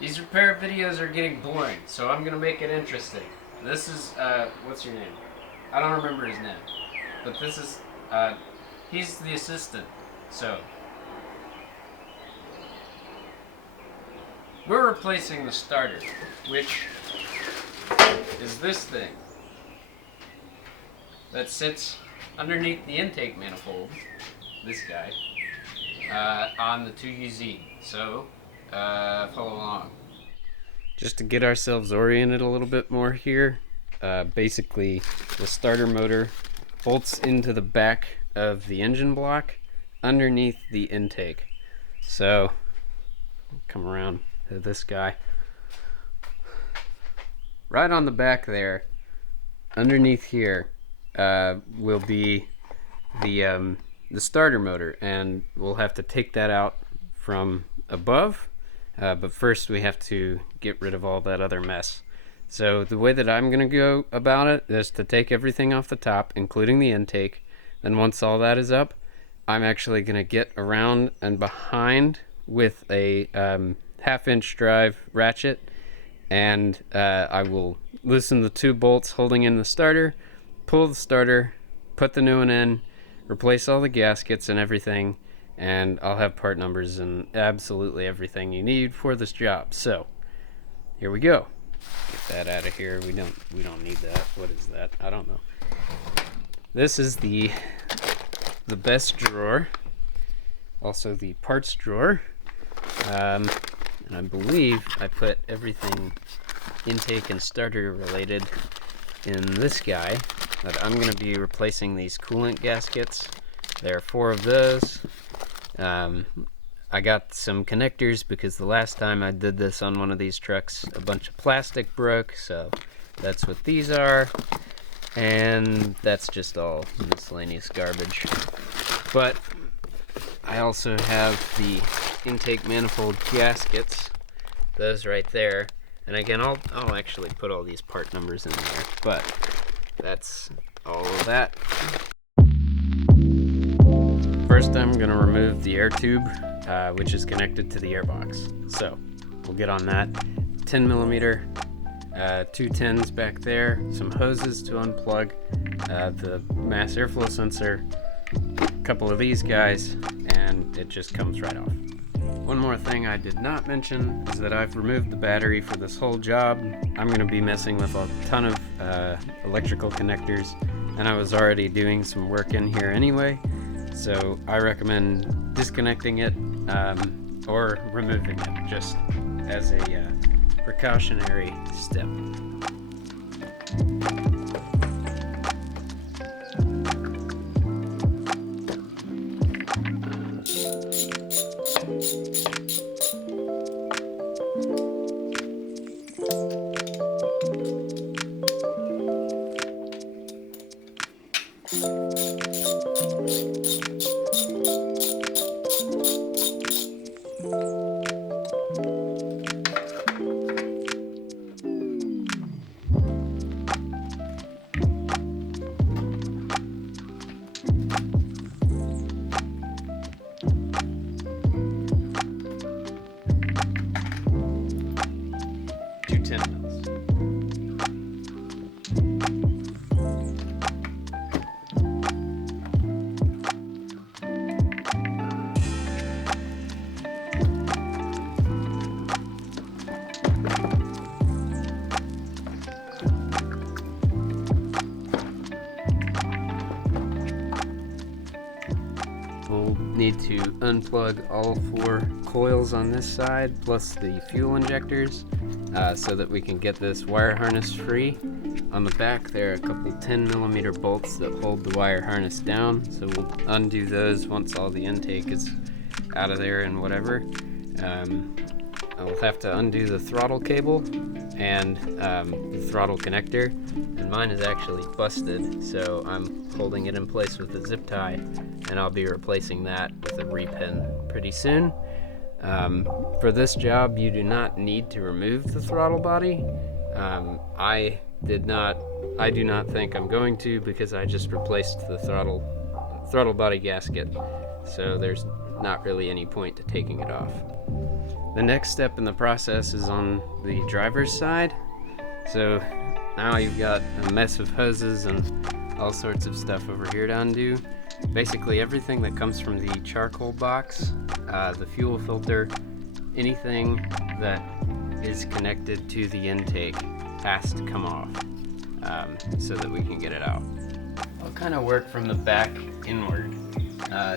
These repair videos are getting boring, so I'm gonna make it interesting. This is, what's your name? I don't remember his name. But this is, he's the assistant, so. We're replacing the starter, which is this thing that sits underneath the intake manifold, this guy, on the 2UZ. So, follow along. Just to get ourselves oriented a little bit more here, basically the starter motor bolts into the back of the engine block underneath the intake. So, come around to this guy. Right on the back there, underneath here, will be the starter motor, and we'll have to take that out from above, but first we have to get rid of all that other mess. So the way that I'm going to go about it is to take everything off the top, including the intake. Then once all that is up, I'm actually going to get around and behind with a half-inch drive ratchet, and I will loosen the two bolts holding in the starter, pull the starter, put the new one in, replace all the gaskets and everything, and I'll have part numbers and absolutely everything you need for this job. So here we go. Get that out of here. We don't need that. What is that? I don't know. This is the best drawer, also the parts drawer, and I believe I put everything intake and starter related in this guy. But I'm going to be replacing these coolant gaskets. There are 4 of those. I got some connectors because the last time I did this on one of these trucks, a bunch of plastic broke, so that's what these are. And that's just all miscellaneous garbage. But I also have the intake manifold gaskets, those right there. And again, I'll actually put all these part numbers in there, but that's all of that. First, I'm going to remove the air tube, which is connected to the airbox. So we'll get on that. 10 millimeter, 2 10s back there, some hoses to unplug, the mass airflow sensor, a couple of these guys, and it just comes right off. One more thing I did not mention is that I've removed the battery for this whole job. I'm going to be messing with a ton of electrical connectors, and I was already doing some work in here anyway, so I recommend disconnecting it or removing it just as a precautionary step. We'll need to unplug all 4 coils on this side, plus the fuel injectors, so that we can get this wire harness free. On the back there are a couple 10 millimeter bolts that hold the wire harness down, so we'll undo those once all the intake is out of there and whatever. I'll have to undo the throttle cable and the throttle connector, and mine is actually busted, so I'm holding it in place with a zip tie, and I'll be replacing that with a repin pretty soon. For this job, you do not need to remove the throttle body. I do not think I'm going to, because I just replaced the throttle body gasket, so there's not really any point to taking it off. The next step in the process is on the driver's side. So now you've got a mess of hoses and all sorts of stuff over here to undo. Basically everything that comes from the charcoal box, the fuel filter, anything that is connected to the intake has to come off so that we can get it out. I'll kind of work from the back inward.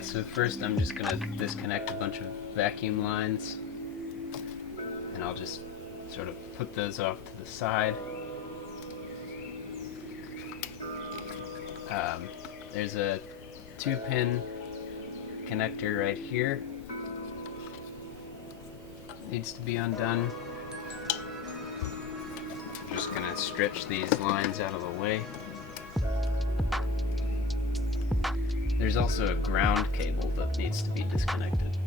So first I'm just going to disconnect a bunch of vacuum lines, and I'll just sort of put those off to the side. There's a 2-pin connector right here. Needs to be undone. I'm just going to stretch these lines out of the way. There's also a ground cable that needs to be disconnected.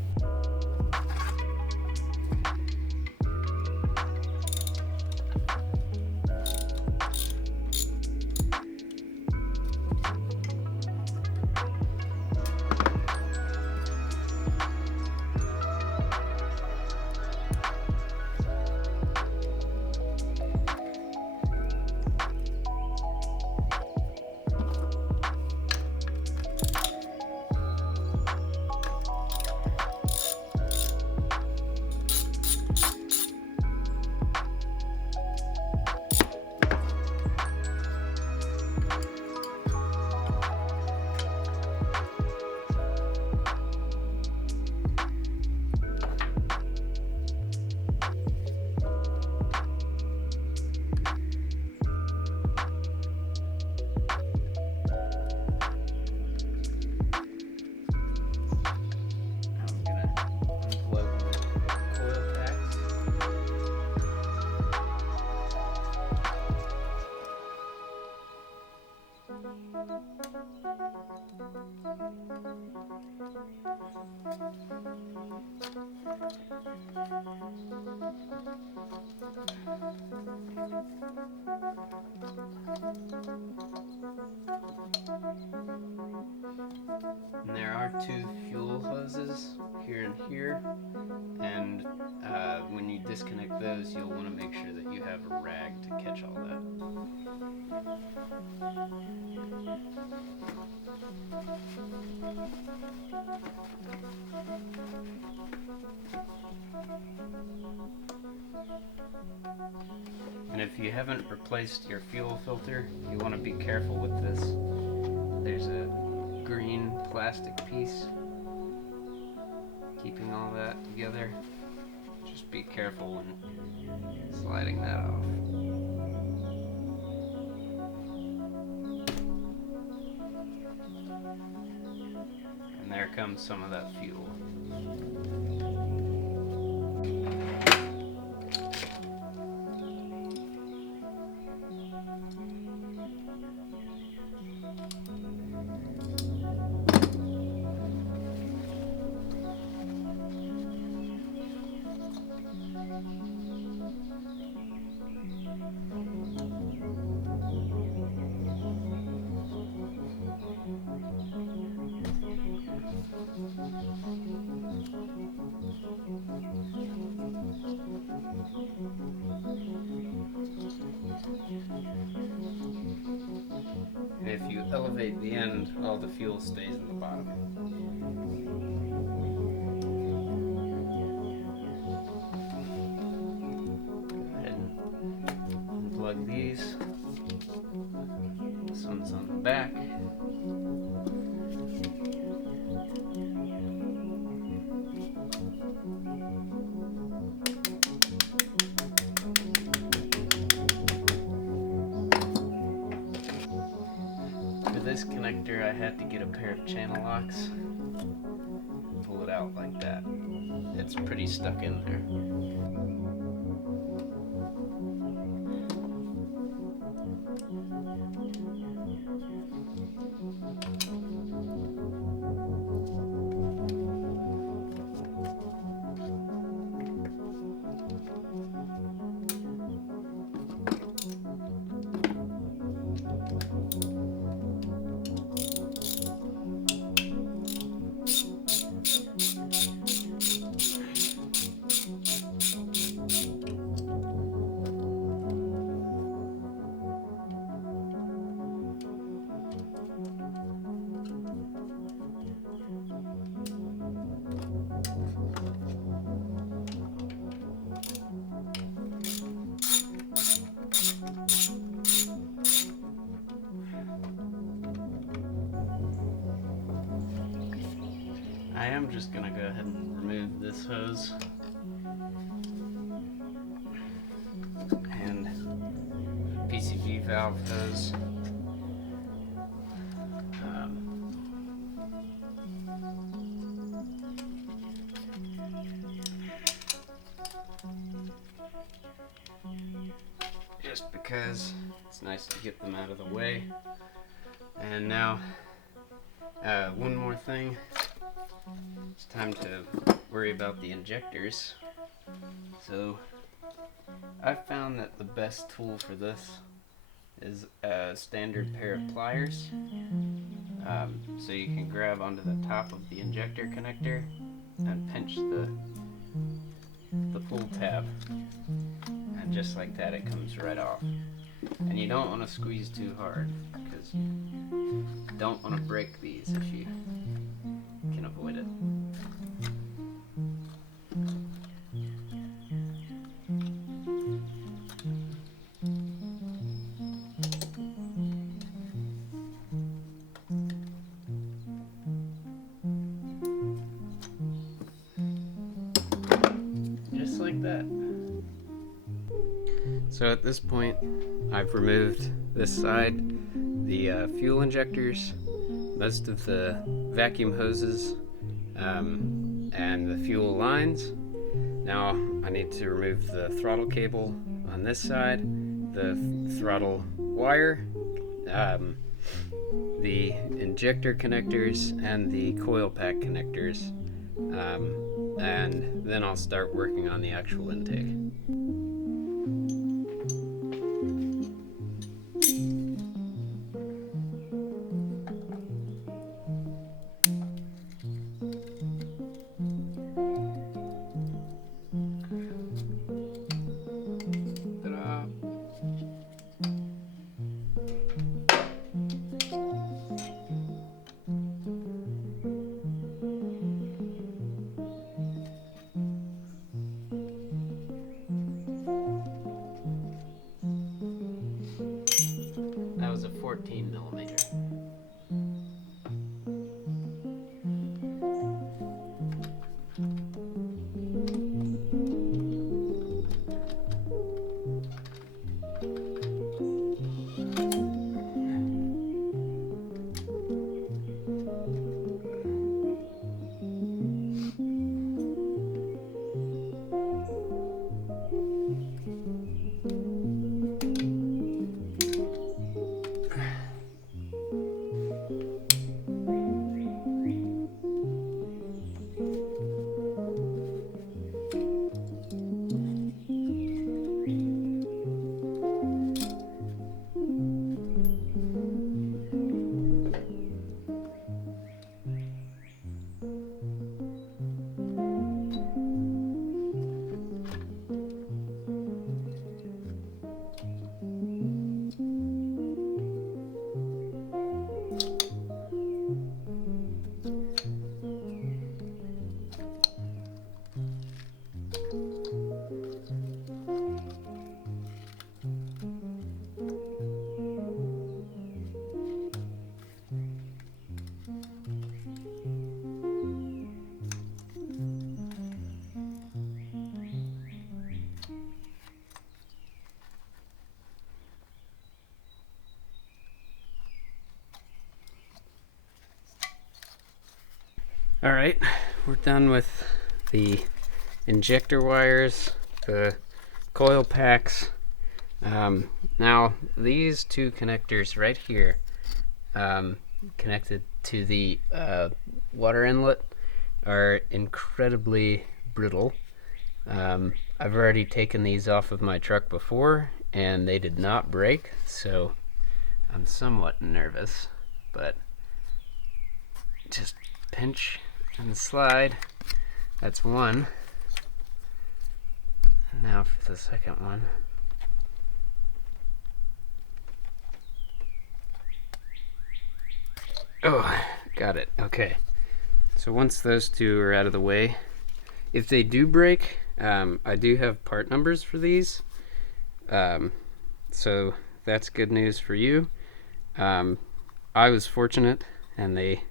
And there are 2 fuel hoses here and here, and when you disconnect those, you'll want to make sure that you have a rag to catch all that. And if you haven't replaced your fuel filter, you want to be careful with this. There's a green plastic piece keeping all that together. Just be careful when sliding that off. And there comes some of that fuel. And if you elevate the end, all the fuel stays in the bottom. Go ahead and unplug these. This one's on the back. This connector, I had to get a pair of channel locks, pull it out like that. It's pretty stuck in there. am just gonna go ahead and remove this hose and PCV valve hose. Just because it's nice to get them out of the way. And now, one more thing. It's time to worry about the injectors. So, I've found that the best tool for this is a standard pair of pliers. So you can grab onto the top of the injector connector and pinch the pull tab, and just like that it comes right off. And you don't want to squeeze too hard because you don't want to break these if you can avoid it. Just like that. So at this point, I've removed this side, the fuel injectors, most of the vacuum hoses, and the fuel lines. Now I need to remove the throttle cable on this side, the throttle wire, the injector connectors, and the coil pack connectors, and then I'll start working on the actual intake. That was a 14 millimeter. Alright, we're done with the injector wires, the coil packs. Now these two connectors right here, connected to the water inlet, are incredibly brittle. I've already taken these off of my truck before and they did not break, so I'm somewhat nervous, but just pinch and slide. That's one. And now for the second one. Oh, got it. Okay. So once those two are out of the way, if they do break, I do have part numbers for these. So that's good news for you. I was fortunate and they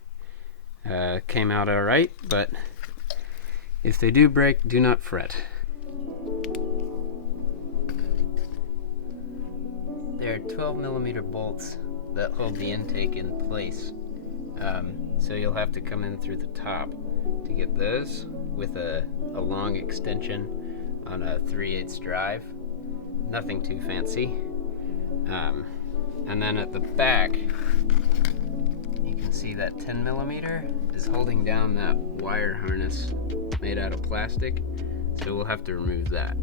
Came out alright, but if they do break, do not fret. There are 12mm bolts that hold the intake in place. So you'll have to come in through the top to get those with a long extension on a 3/8 drive. Nothing too fancy. And then at the back, you can see that 10mm is holding down that wire harness made out of plastic, so we'll have to remove that.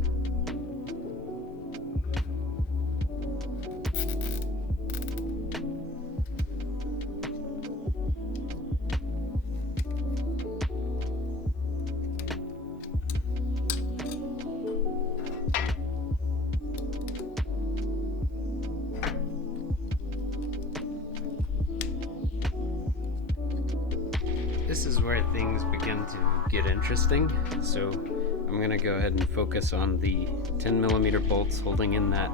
This is where things begin to get interesting, so I'm going to go ahead and focus on the 10mm bolts holding in that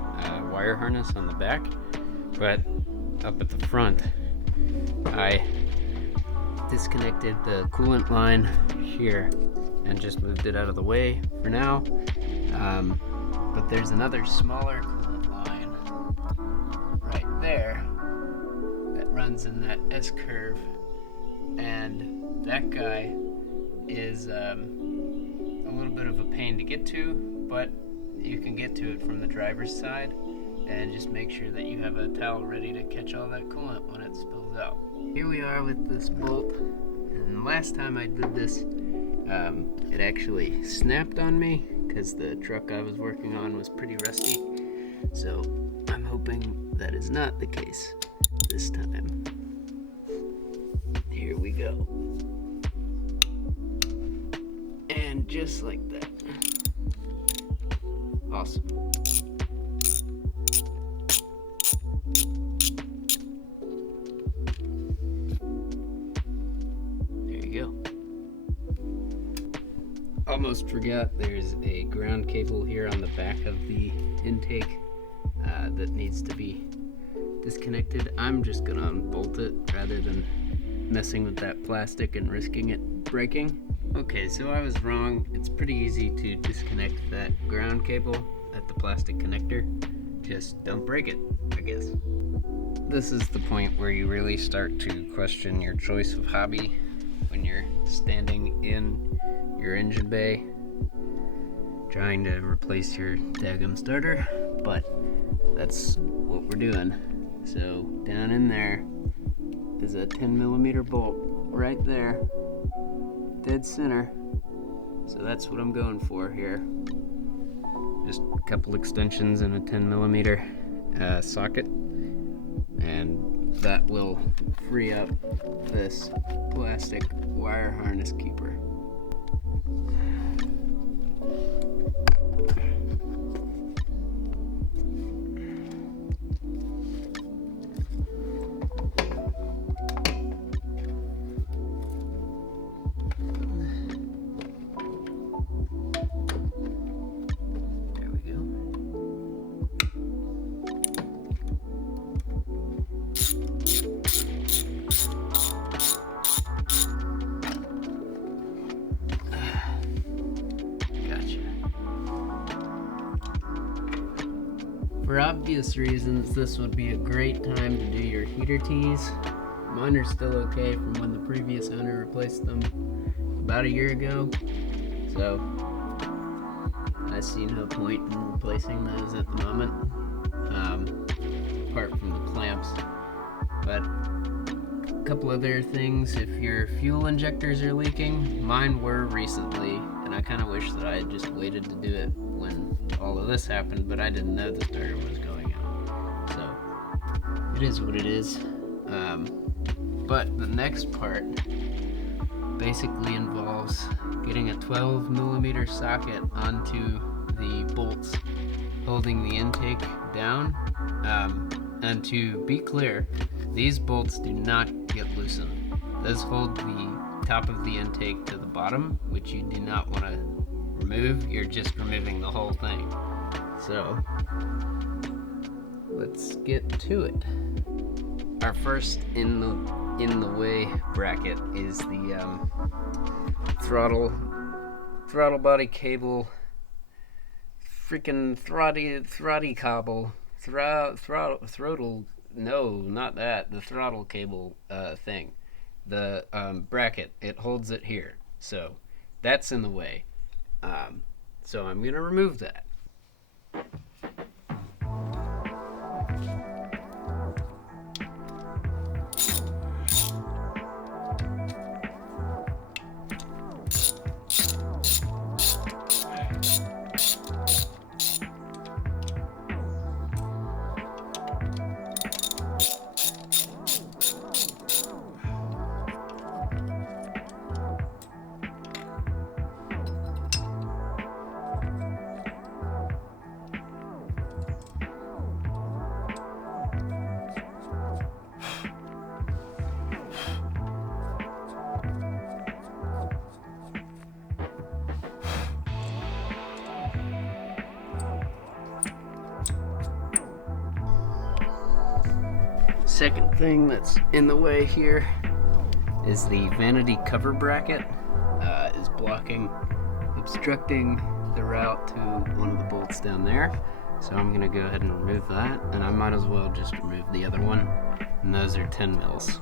wire harness on the back. But up at the front, I disconnected the coolant line here and just moved it out of the way for now. But there's another smaller coolant line right there that runs in that S-curve, and that guy is a little bit of a pain to get to, but you can get to it from the driver's side, and just make sure that you have a towel ready to catch all that coolant when it spills out. Here we are with this bolt, and last time I did this, it actually snapped on me because the truck I was working on was pretty rusty, so I'm hoping that is not the case this time. Here we go. And just like that. Awesome. There you go. Almost forgot there's a ground cable here on the back of the intake that needs to be disconnected. I'm just gonna unbolt it rather than messing with that plastic and risking it breaking. Okay, so I was wrong. It's pretty easy to disconnect that ground cable at the plastic connector. Just don't break it, I guess. This is the point where you really start to question your choice of hobby when you're standing in your engine bay trying to replace your daggum starter, but that's what we're doing. So down in there is a 10mm bolt right there, dead center. So that's what I'm going for here. Just a couple extensions and a 10mm socket, and that will free up this plastic wire harness keeper. For obvious reasons, this would be a great time to do your heater tees. Mine are still okay from when the previous owner replaced them about a year ago, so I see no point in replacing those at the moment, apart from the clamps. But a couple other things: if your fuel injectors are leaking, mine were recently, and I kind of wish that I had just waited to do it when all of this happened, but I didn't know the starter was going out. So it is what it is. But the next part basically involves getting a 12mm socket onto the bolts holding the intake down. And to be clear, these bolts do not get loosened. Those hold the top of the intake to the bottom, which you do not want to remove. You're just removing the whole thing. So let's get to it. Our first in the in the way bracket is the throttle body cable, freaking throttle. No, not that. The throttle cable thing. The bracket. It holds it here. So that's in the way. So I'm gonna remove that. Second thing that's in the way here is the vanity cover bracket. Is obstructing the route to one of the bolts down there. So I'm gonna go ahead and remove that, and I might as well just remove the other one, and those are 10 mils.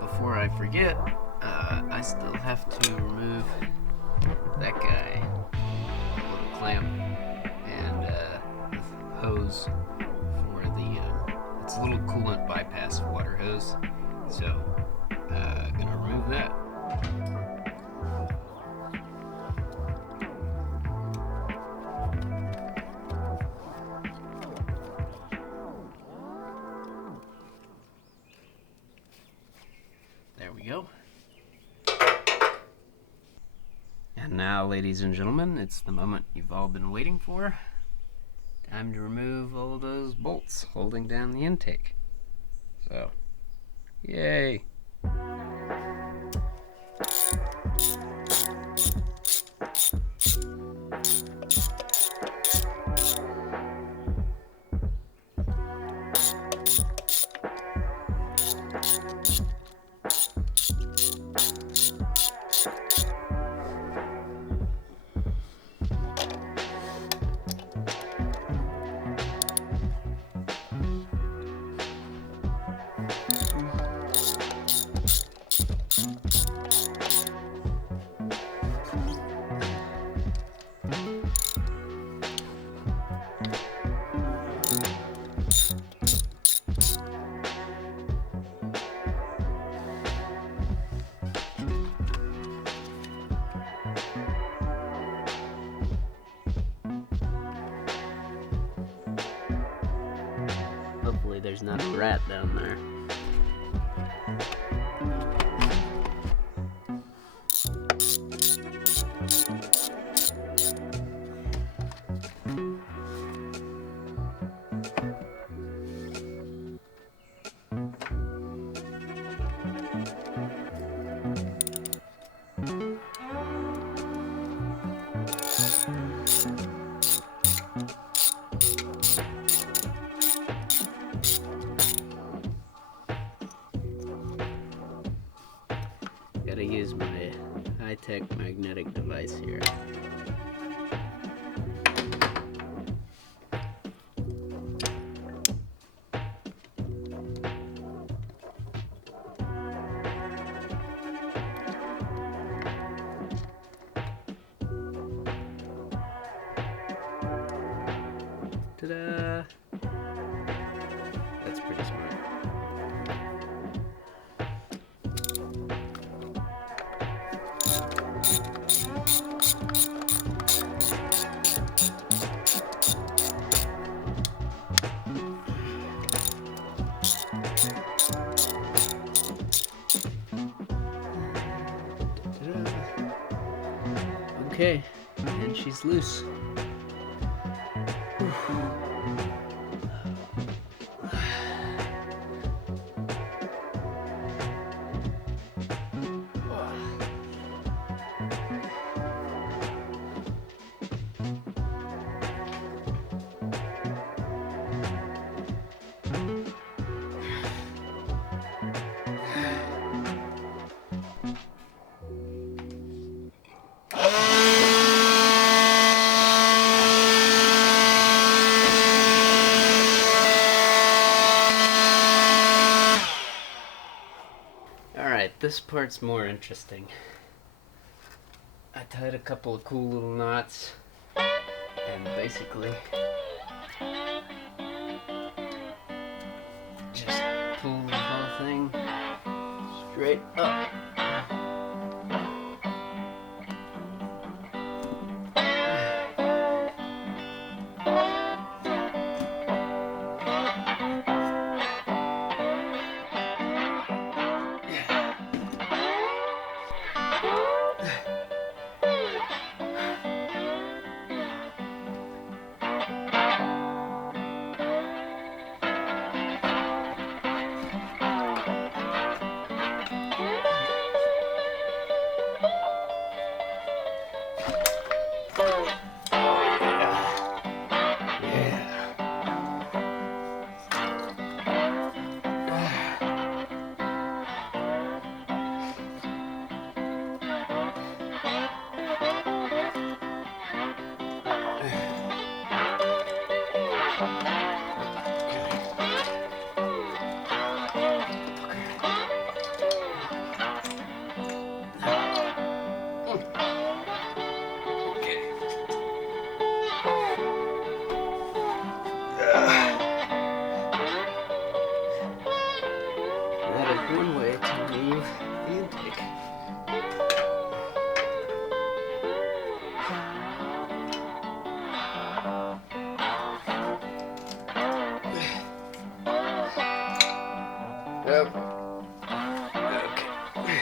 Before I forget, I still have to remove that guy, a little clamp, and the hose for the, it's a little coolant bypass water hose, so gonna remove that. There we go. And now, ladies and gentlemen, it's the moment you've all been waiting for. Time to remove all those bolts holding down the intake. So, yay! Hopefully there's not a rat down there. Gotta use my high-tech magnetic device here. Ta-da! That's pretty smart. Okay, and she's loose. Alright, this part's more interesting. I tied a couple of cool little knots and basically just pull the whole thing straight up. One way to remove the intake. Yep. Okay.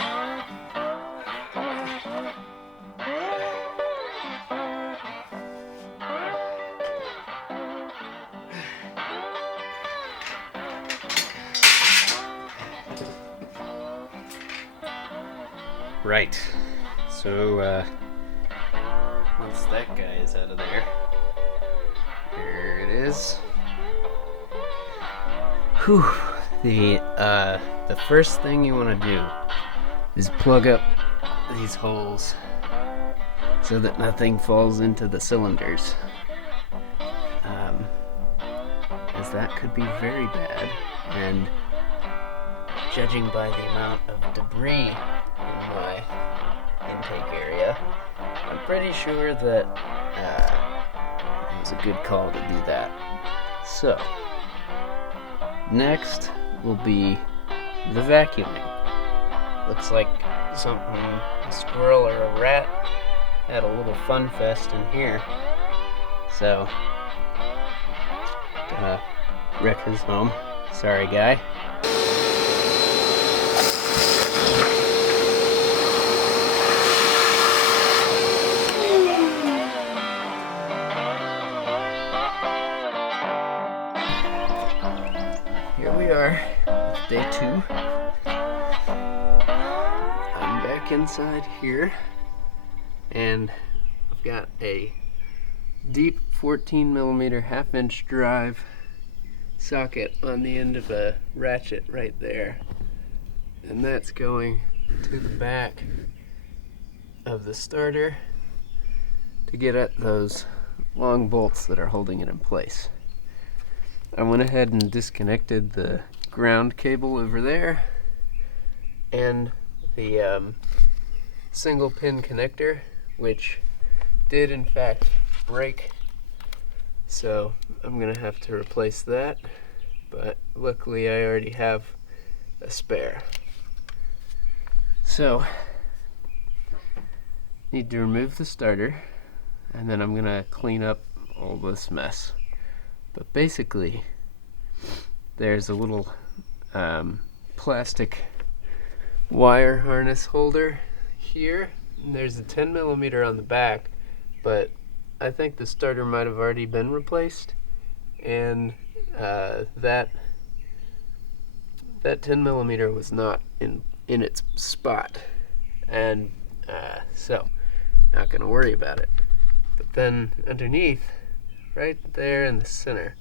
Right, so once that guy is out of there, here it is. Whew. The first thing you want to do is plug up these holes so that nothing falls into the cylinders, as that could be very bad, and judging by the amount of debris in my intake area, I'm pretty sure that it was a good call to do that. So, next will be the vacuuming. Looks like something, a squirrel or a rat had a little fun fest in here. So, gonna wreck his home. Sorry, guy. Here we are, it's day 2. I'm back inside here, and I've got a deep 14mm 1/2-inch drive socket on the end of a ratchet right there, and that's going to the back of the starter to get at those long bolts that are holding it in place. I went ahead and disconnected the ground cable over there and the single pin connector, which did in fact break, so I'm gonna have to replace that, but luckily I already have a spare. So, need to remove the starter, and then I'm gonna clean up all this mess. But basically, there's a little plastic wire harness holder here there's a 10 millimeter on the back, but I think the starter might have already been replaced, and that 10 millimeter was not in its spot, and so not gonna worry about it. But then underneath, right there in the center,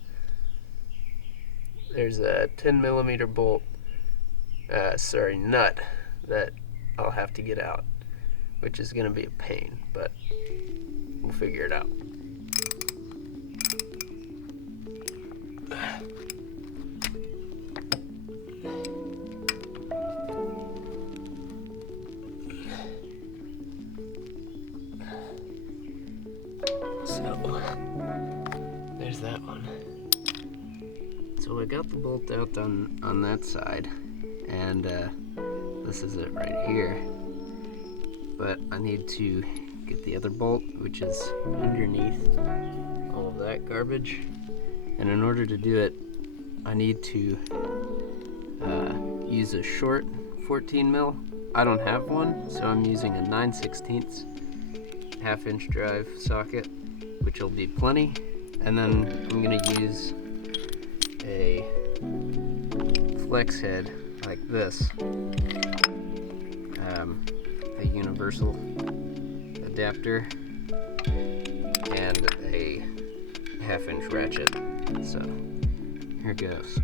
there's a 10 millimeter bolt, nut, that I'll have to get out, which is gonna be a pain, but we'll figure it out. So, there's that one. So I got the bolt out on that side, and this is it right here. But I need to get the other bolt, which is underneath all of that garbage. And in order to do it, I need to use a short 14 mil. I don't have one, so I'm using a 9/16 half-inch drive socket, which will be plenty. And then I'm gonna use a flex head like this, a universal adapter, and a half-inch ratchet. So here goes.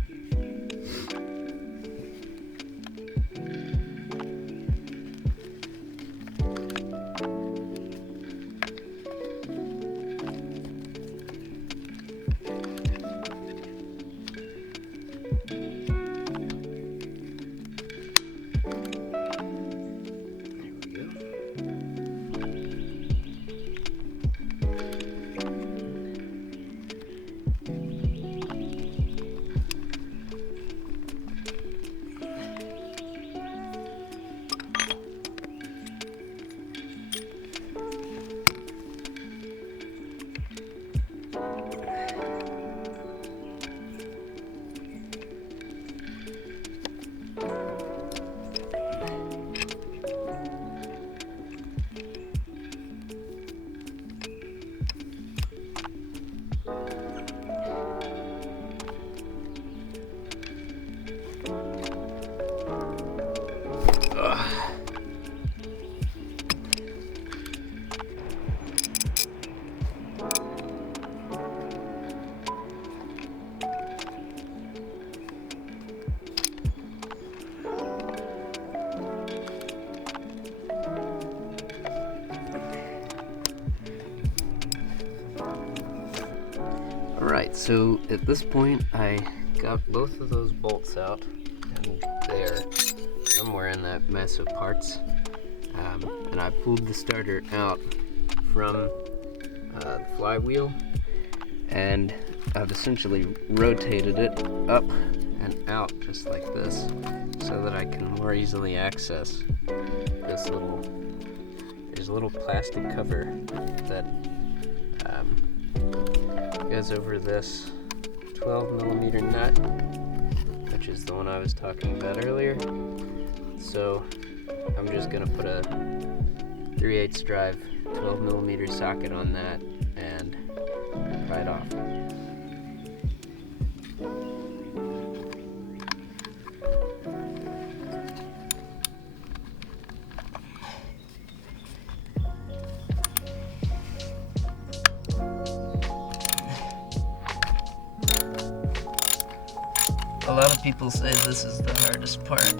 Alright, so at this point I got both of those bolts out, and they're somewhere in that mess of parts. And I pulled the starter out from the flywheel, and I've essentially rotated it up and out just like this, so that I can more easily access this there's a little plastic cover that goes over this 12 millimeter nut, which is the one I was talking about earlier. So I'm just gonna put a 3/8 drive 12 millimeter socket on that and pry it off. A lot of people say this is the hardest part,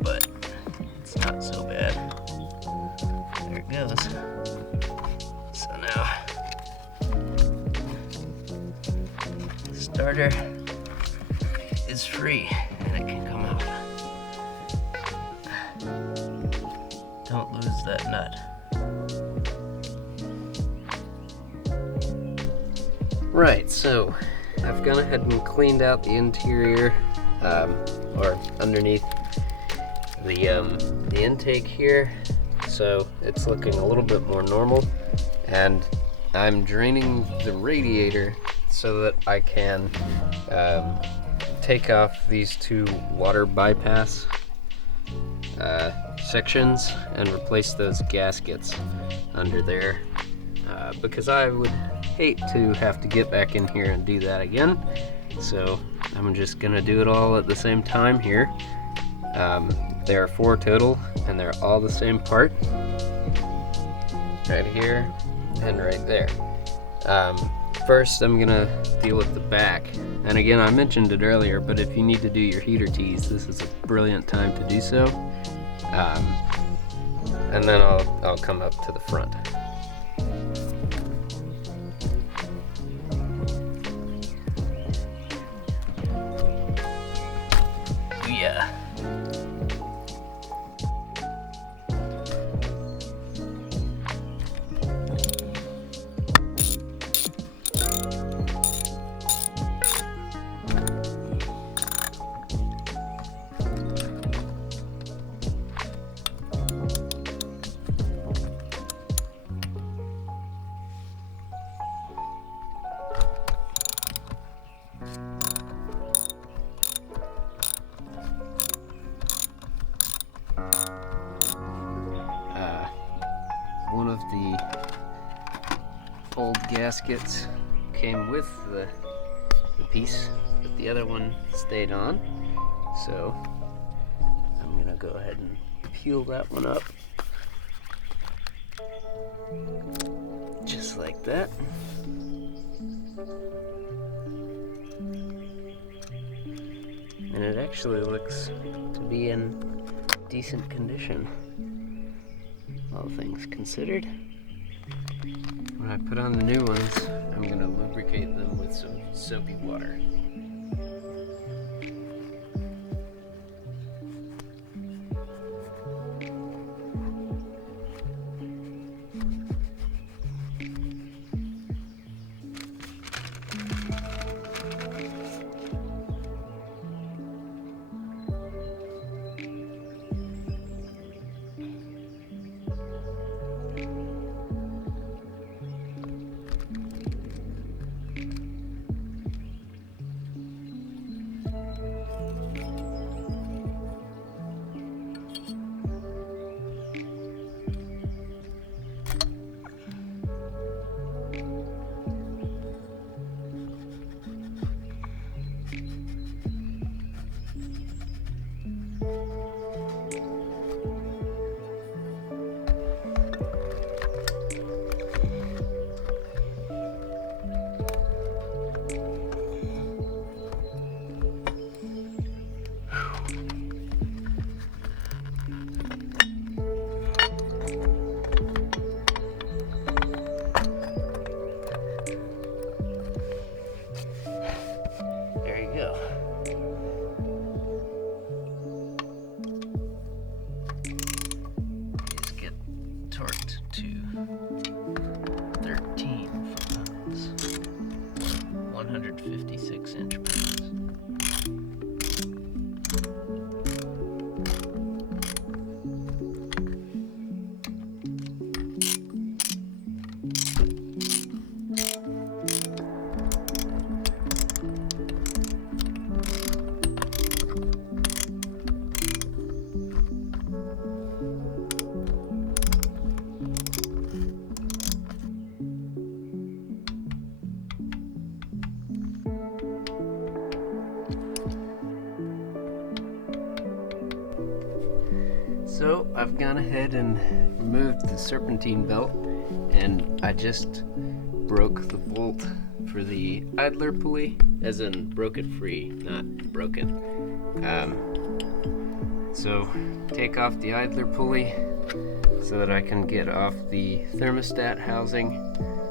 but it's not so bad. There it goes. So now, the starter is free and it can come out. Don't lose that nut. Right, so I've gone ahead and cleaned out the interior, or underneath the intake here, so it's looking a little bit more normal. And I'm draining the radiator so that I can take off these two water bypass sections and replace those gaskets under there, because I would hate to have to get back in here and do that again. So I'm just gonna do it all at the same time here. There are 4 total, and they're all the same part. Right here and right there. First, I'm gonna deal with the back. And again, I mentioned it earlier, but if you need to do your heater tees, this is a brilliant time to do so. And then I'll come up to the front. Yeah. One of the old gaskets came with the piece, but the other one stayed on. So I'm gonna go ahead and peel that one up. Just like that. And it actually looks to be in decent condition, all things considered. When I put on the new ones, I'm gonna lubricate them with some soapy water. Torqued to 13 foot-pounds, 156 inch-pounds. So I've gone ahead and removed the serpentine belt, and I just broke the bolt for the idler pulley, as in broke it free, not broken. So take off the idler pulley so that I can get off the thermostat housing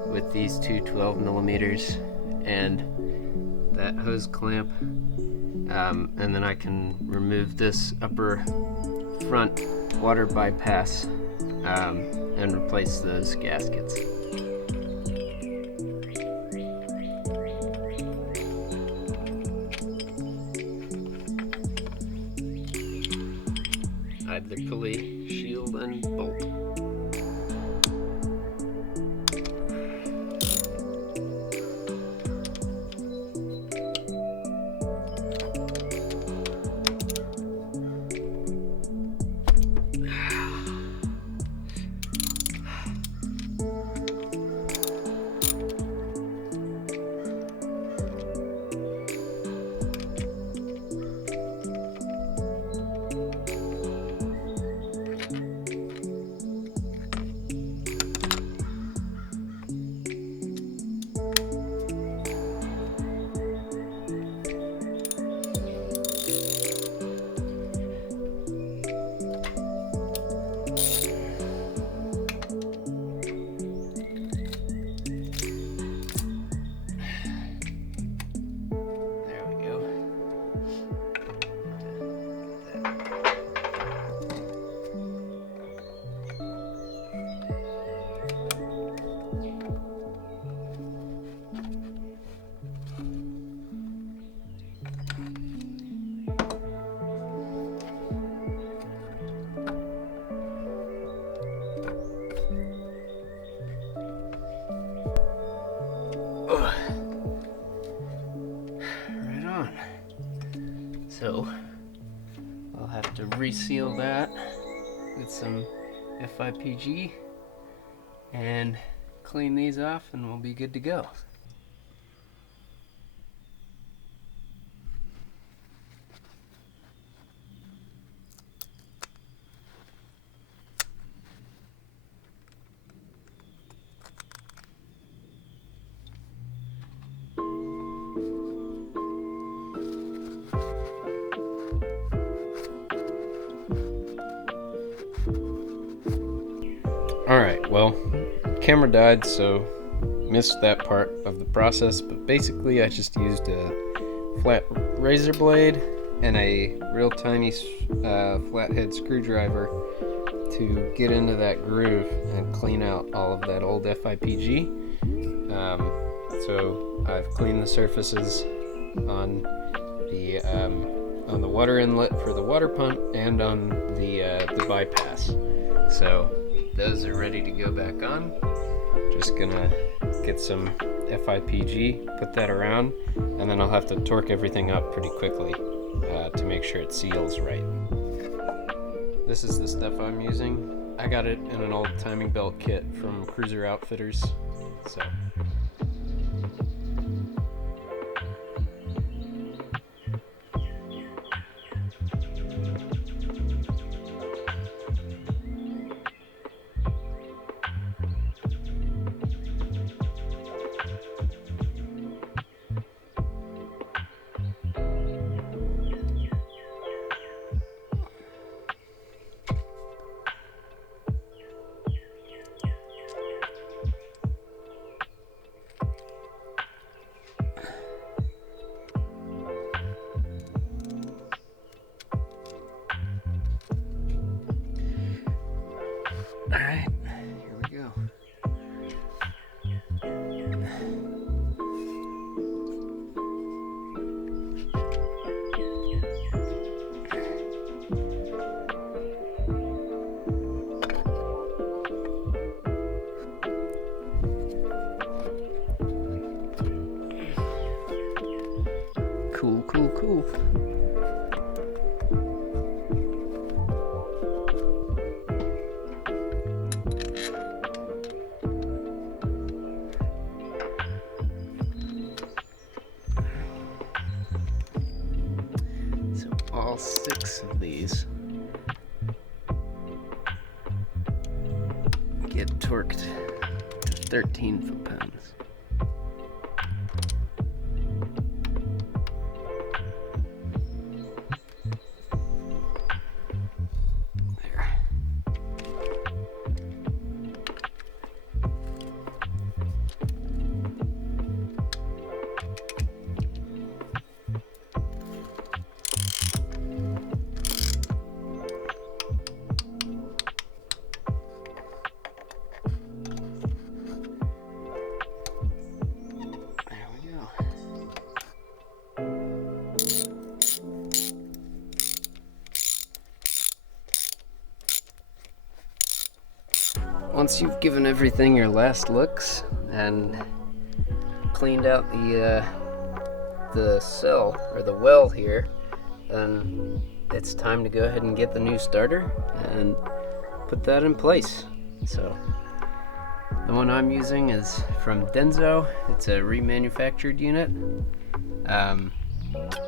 with these two 12 millimeters and that hose clamp, and then I can remove this upper front water bypass and replace those gaskets. Idler pulley, shield, and bolt. So I'll have to reseal that with some FIPG and clean these off, and we'll be good to go. Alright, well, camera died, so missed that part of the process, but basically I just used a flat razor blade and a real tiny flathead screwdriver to get into that groove and clean out all of that old FIPG. So I've cleaned the surfaces on the water inlet for the water pump and on the bypass. So those are ready to go back on. Just gonna get some FIPG, put that around, and then I'll have to torque everything up pretty quickly to make sure it seals right. This is the stuff I'm using. I got it in an old timing belt kit from Cruiser Outfitters. So alright, here we go. Cool. So all 6 of these get torqued to 13 foot-pounds. Once you've given everything your last looks and cleaned out the cell or the well here, then it's time to go ahead and get the new starter and put that in place. So the one I'm using is from Denso. It's a remanufactured unit.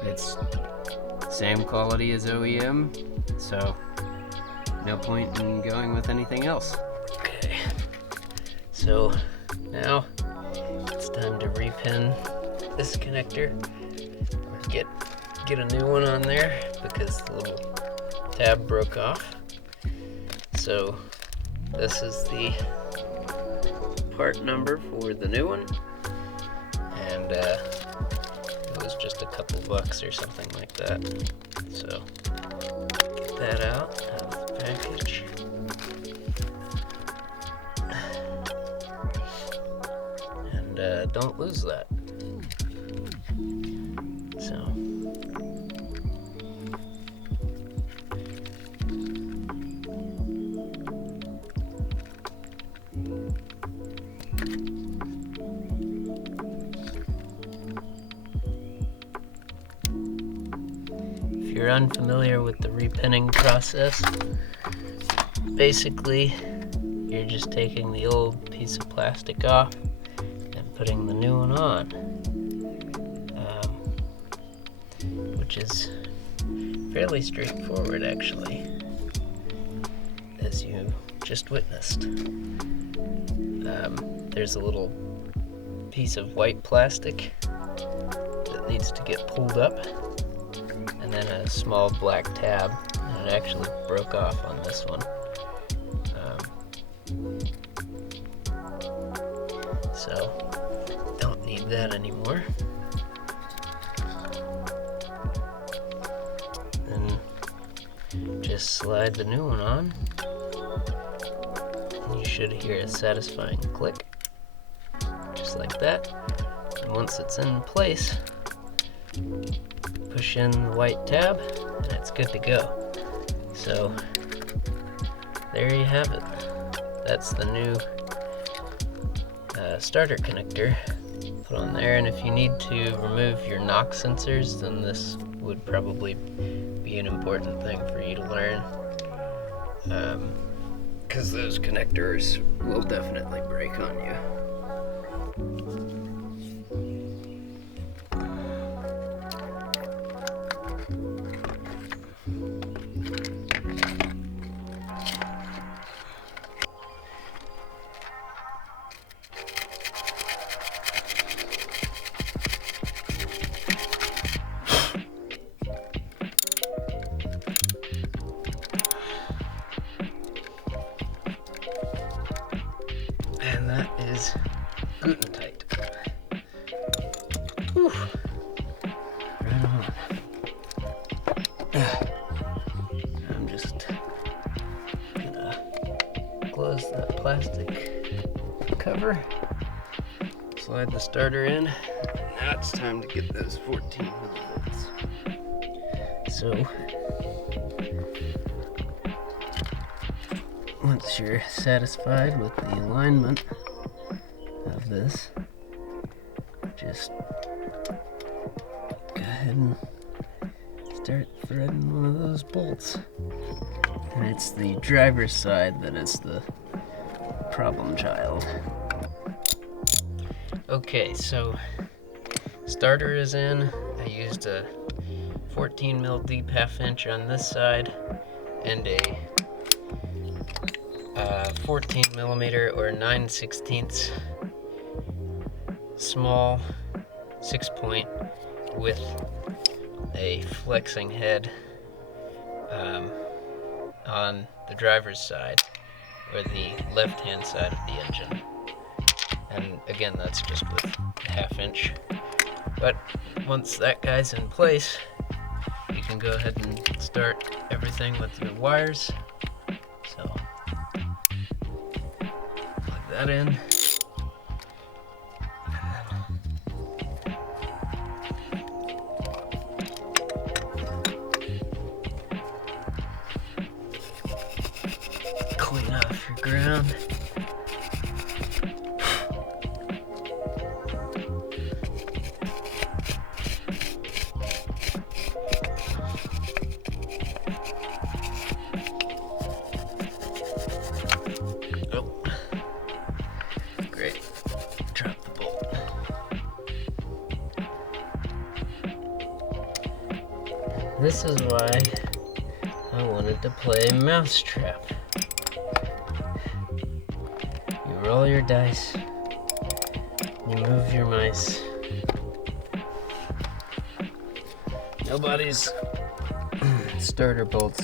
It's same quality as OEM, so no point in going with anything else. Okay, so now it's time to repin this connector, or get a new one on there because the little tab broke off. So this is the part number for the new one, and it was just a couple bucks or something like that. So get that out of the package. And don't lose that. So if you're unfamiliar with the repinning process, basically you're just taking the old piece of plastic off and putting the new one on, which is fairly straightforward actually, as you just witnessed. There's a little piece of white plastic that needs to get pulled up, and then a small black tab, and it actually broke off on this one. So don't need that anymore. Then just slide the new one on, and you should hear a satisfying click, just like that. And once it's in place, push in the white tab, and it's good to go. So there you have it. That's the new starter connector put on there, and if you need to remove your knock sensors, then this would probably be an important thing for you to learn, because those connectors will definitely break on you. And that is good and tight. Whew. Right on. I'm just gonna close that plastic cover, slide the starter in. Now it's time to get those 14 millivolts. So once you're satisfied with the alignment of this, just go ahead and start threading one of those bolts. And it's the driver's side that is the problem child. Okay, so starter is in. I used a 14 mil deep 1/2 inch on this side and a 14 millimeter or 9/16 small 6-point with a flexing head on the driver's side, or the left-hand side of the engine. And again, that's just with a 1/2 inch. But once that guy's in place, you can go ahead and start everything with your wires. So plug that in. Clean off your ground. Oh, great. Drop the bolt. This is why I wanted to play Mousetrap. You roll your dice, you move your mice. Nobody's starter bolts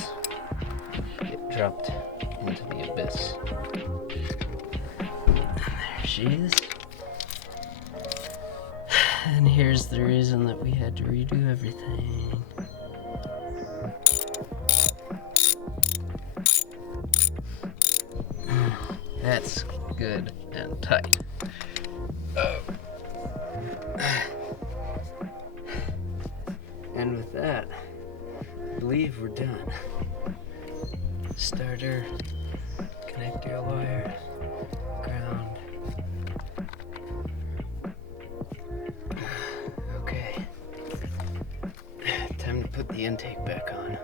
get dropped into the abyss. And there she is. And here's the reason that we had to redo everything. That's good and tight. Oh. And with that, I believe we're done. Starter, connector wire, ground. Okay. Time to put the the intake back on.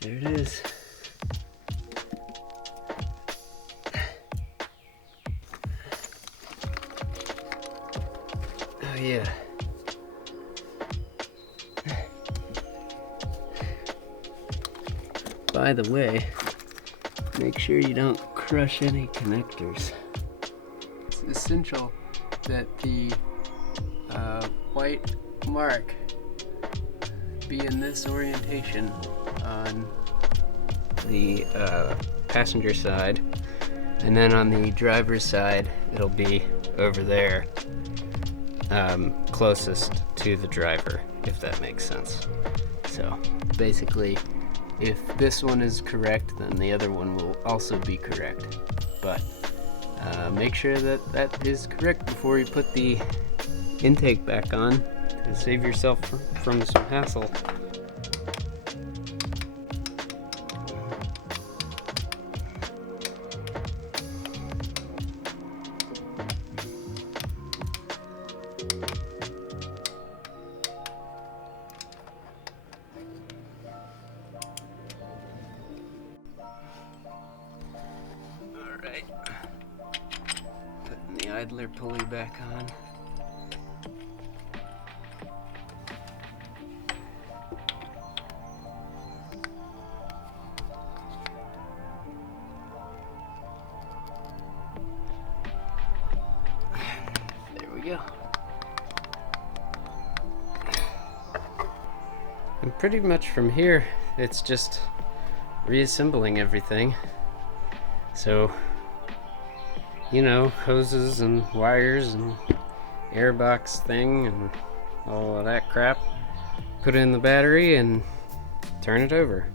There it is. Oh yeah. By the way, make sure you don't crush any connectors. It's essential that the white mark be in this orientation on the passenger side, and then on the driver's side it'll be over there, closest to the driver, if that makes sense. So basically, if this one is correct, then the other one will also be correct, but make sure that that is correct before you put the intake back on to save yourself from some hassle. Alright, putting the idler pulley back on. Go. And pretty much from here it's just reassembling everything. So, you know, hoses and wires and airbox thing and all of that crap. Put in the battery and turn it over.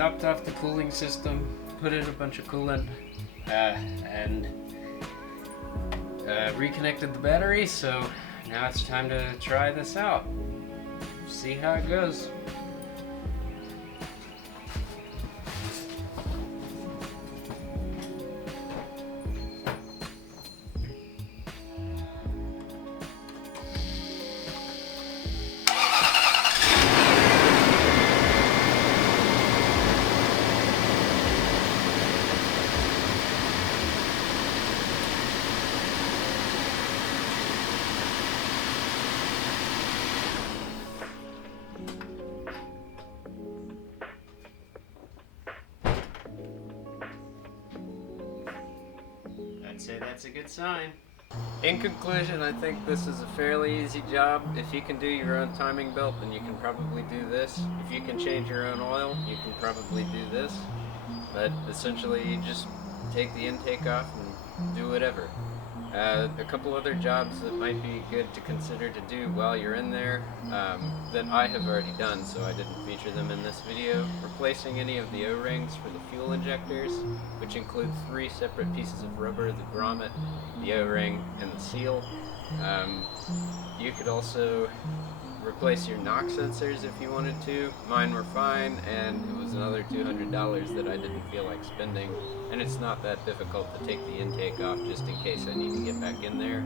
topped off the cooling system, put in a bunch of coolant, and reconnected the battery, so now it's time to try this out. See how it goes. I'd say that's a good sign. In conclusion, I think this is a fairly easy job. If you can do your own timing belt, then you can probably do this. If you can change your own oil, you can probably do this. But essentially, you just take the intake off and do whatever. A couple other jobs that might be good to consider to do while you're in there that I have already done, so I didn't feature them in this video. Replacing any of the O-rings for the fuel injectors, which include 3 separate pieces of rubber: the grommet, the O-ring, and the seal. You could also replace your NOx sensors if you wanted to. Mine were fine, and it was another $200 that I didn't feel like spending. And it's not that difficult to take the intake off just in case I need to get back in there.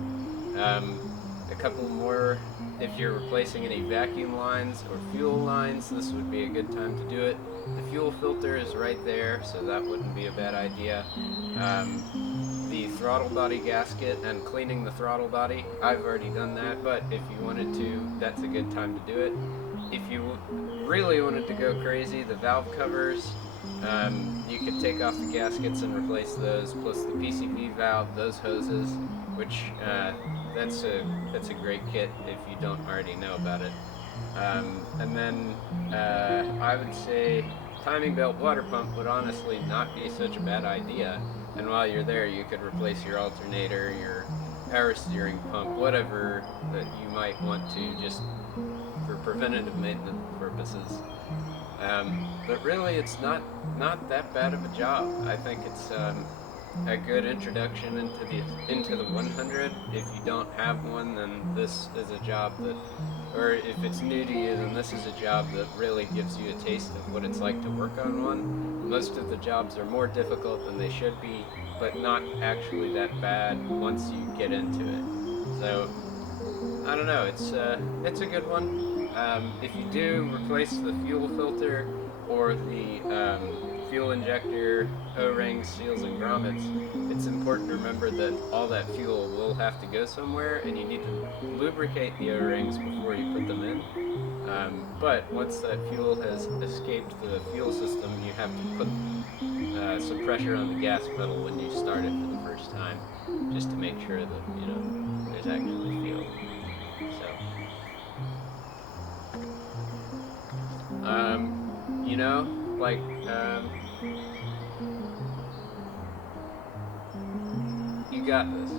A couple more, if you're replacing any vacuum lines or fuel lines, this would be a good time to do it. The fuel filter is right there, so that wouldn't be a bad idea. The throttle body gasket and cleaning the throttle body, I've already done that, but if you wanted to, that's a good time to do it. If you really wanted to go crazy, the valve covers, you could take off the gaskets and replace those, plus the PCV valve, those hoses, which that's a great kit if you don't already know about it. And then I would say timing belt water pump would honestly not be such a bad idea. And while you're there, you could replace your alternator, your power steering pump, whatever that you might want to, just for preventative maintenance purposes. But really, it's not that bad of a job. I think it's a good introduction into the 100. If you don't have one, then this is a job that, or if it's new to you, then this is a job that really gives you a taste of what it's like to work on one. Most of the jobs are more difficult than they should be, but not actually that bad once you get into it. So, I don't know, it's a good one. If you do replace the fuel filter or the fuel injector, O-rings, seals, and grommets, it's important to remember that all that fuel will have to go somewhere, and you need to lubricate the O-rings before you put them in. But once that fuel has escaped the fuel system, you have to put some pressure on the gas pedal when you start it for the first time, just to make sure that, you know, there's actually fuel. So, you know, like, you got this.